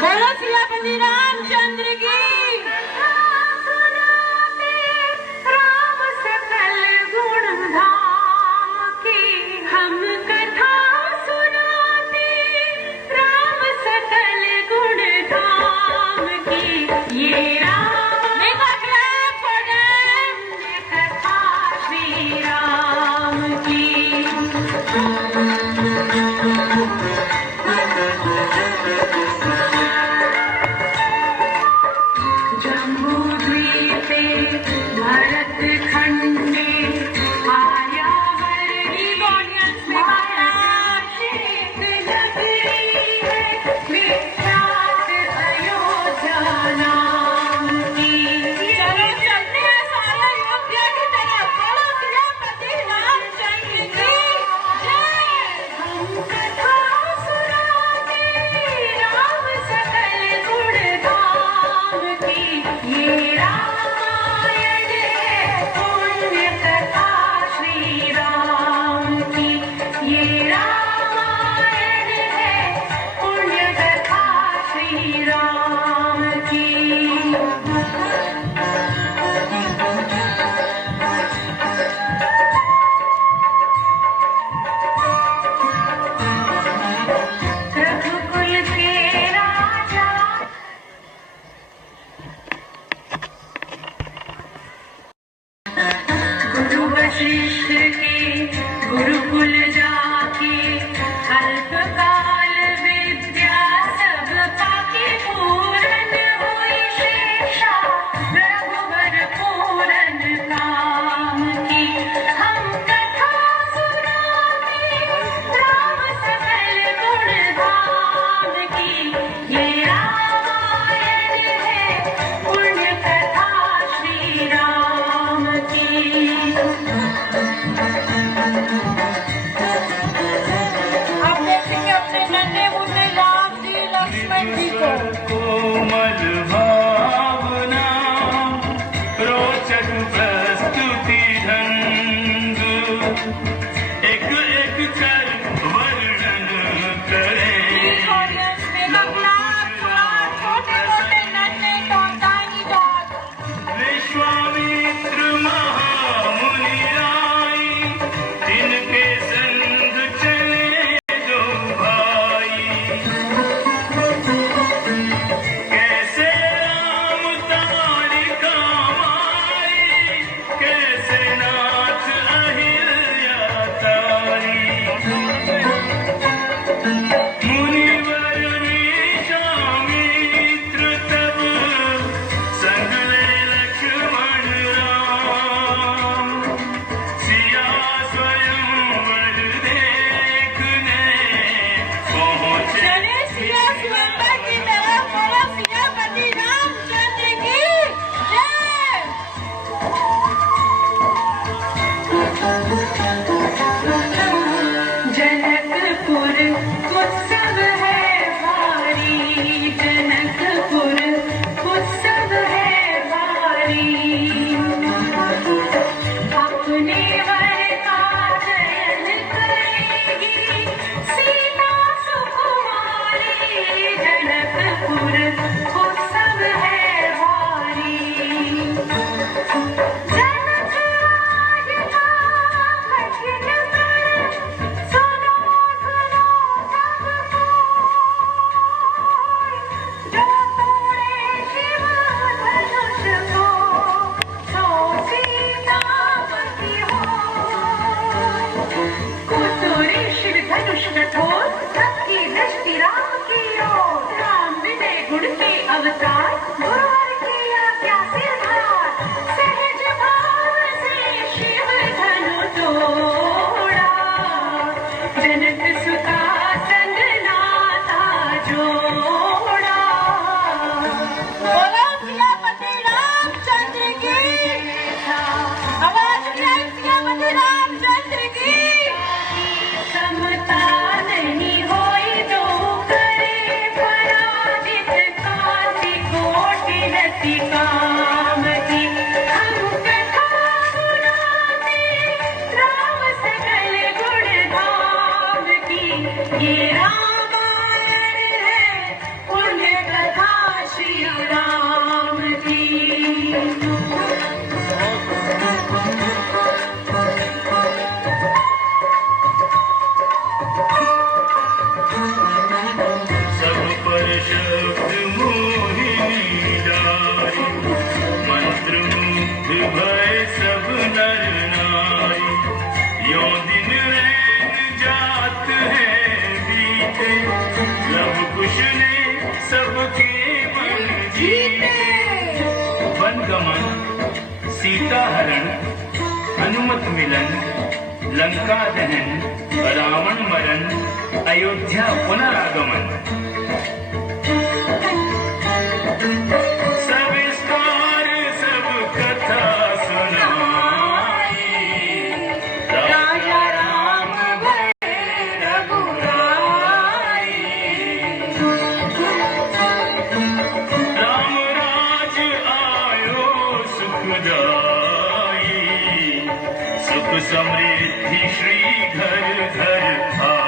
बोलो सियापति रामचंद्र की। राम सकल गुण धाम की, हम कथा सुनाते राम सकल गुण धाम की। ये कथा श्री राम की। गुरुकुल जाके अल्पकाल विद्या सब पाके, पूरन हुई शेषा रघुवर पूरन काम की। हम कथा सुनाते राम सकल गुण धाम की। ये रामायण है पुण्य कथा श्री राम की। आप देखेंगे अपने नन्हे मुन्ने राम जी लक्ष्मण जी को। कोमल भावना रोचक प्रस्तुति ढंग, एक एक कर वर्णन करें। छोटे छोटे नन्हे टॉटानी डॉट। विश्वामित्र महामुनि आई, जिनके संग चले दो भाई। कैसे राम तारिका माई, कैसे नाथ अहिल्या तारी। मुनिवर विश्वामित्र तब संग ले लक्ष्मण राम, सिया स्वयंवर देखने पहुँचे। चले सिया स्वयंवर की तरफ। बोलो सियापति रामचंद्र की जय। जनकपुर उत्सव है भारी, जनकपुर उत्सव है भारी। अपने वर का चयन करेगी सीता सुकुमारी, जनकपुर उत्सव है भारी। जनक राज का कठिन कर, सुनो सुनो सब कोई, जो तोड़े शिव धनुष को, सो सीतापति हो। कुतुरी शिव धनुष कठोर, सबकी दृष्टि राम की ओर। राम विजय गुण के अवतार, गुरुवर की आज्ञा सिरधार। सहज भाव से शिव धनु तोड़ा, जनक सुता संग नाता जोड़ा। बोलो सियापति रामचंद्र की। आवाज उठाए सियापति रामचंद्र की। समता नहीं होई तो करे पराजित, कांति कोटि रति काम की। हम कथा सुनाते राम सकल गुण धाम की। ये रामायण है सबके मन जीते। वनगमन, सीता हरण, हनुमत मिलन, लंका दहन, रावण मरण, अयोध्या पुनरागमन। सविस्तार सब कथा सुनाई, राजा राम भये रघुराई। राम राज आयो सुखदाई, सुख समृद्धि श्री घर घर आई।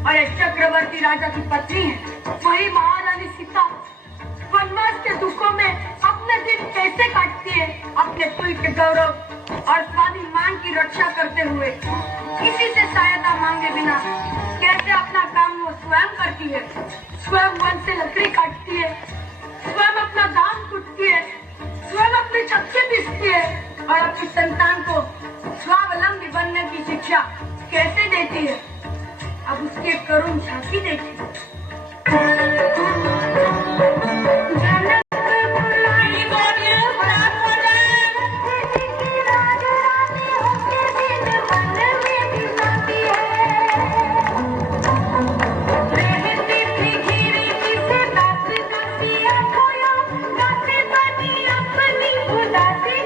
और एक चक्रवर्ती राजा की पत्नी है। वही महारानी सीता वनवास के दुखों में अपने दिन कैसे काटती है, अपने कुल के गौरव और स्वाभिमान की रक्षा करते हुए, किसी से सहायता मांगे बिना कैसे अपना काम वो स्वयं करती है। स्वयं वन से लकड़ी काटती है, स्वयं अपना दाम कुटती है, स्वयं अपनी छत्ती पीसती है और अपनी संतान को स्वावलंबी बनने की शिक्षा कैसे देती है। अब उसके करुण झांकी देखिए। अपनी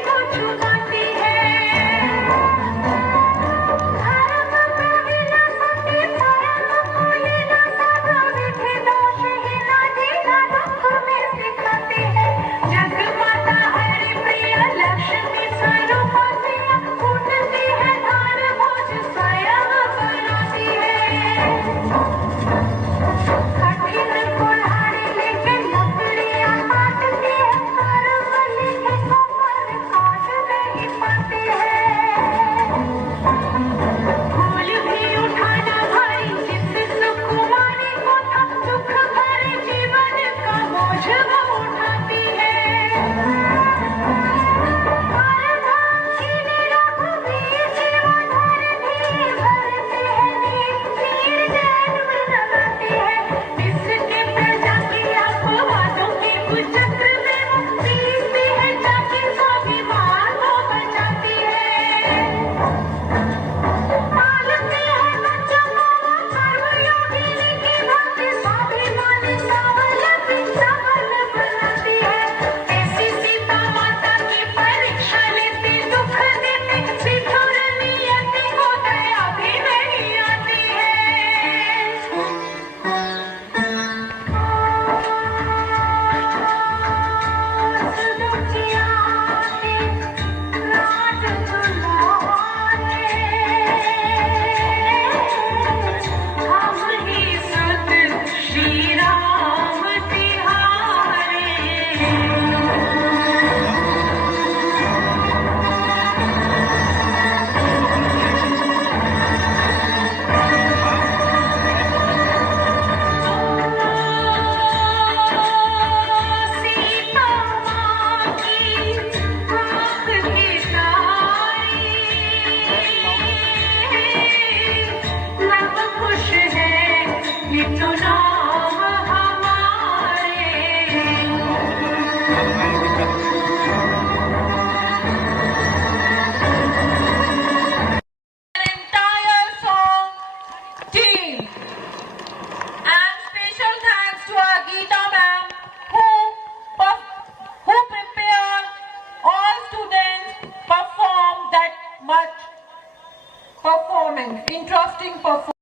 interesting performance.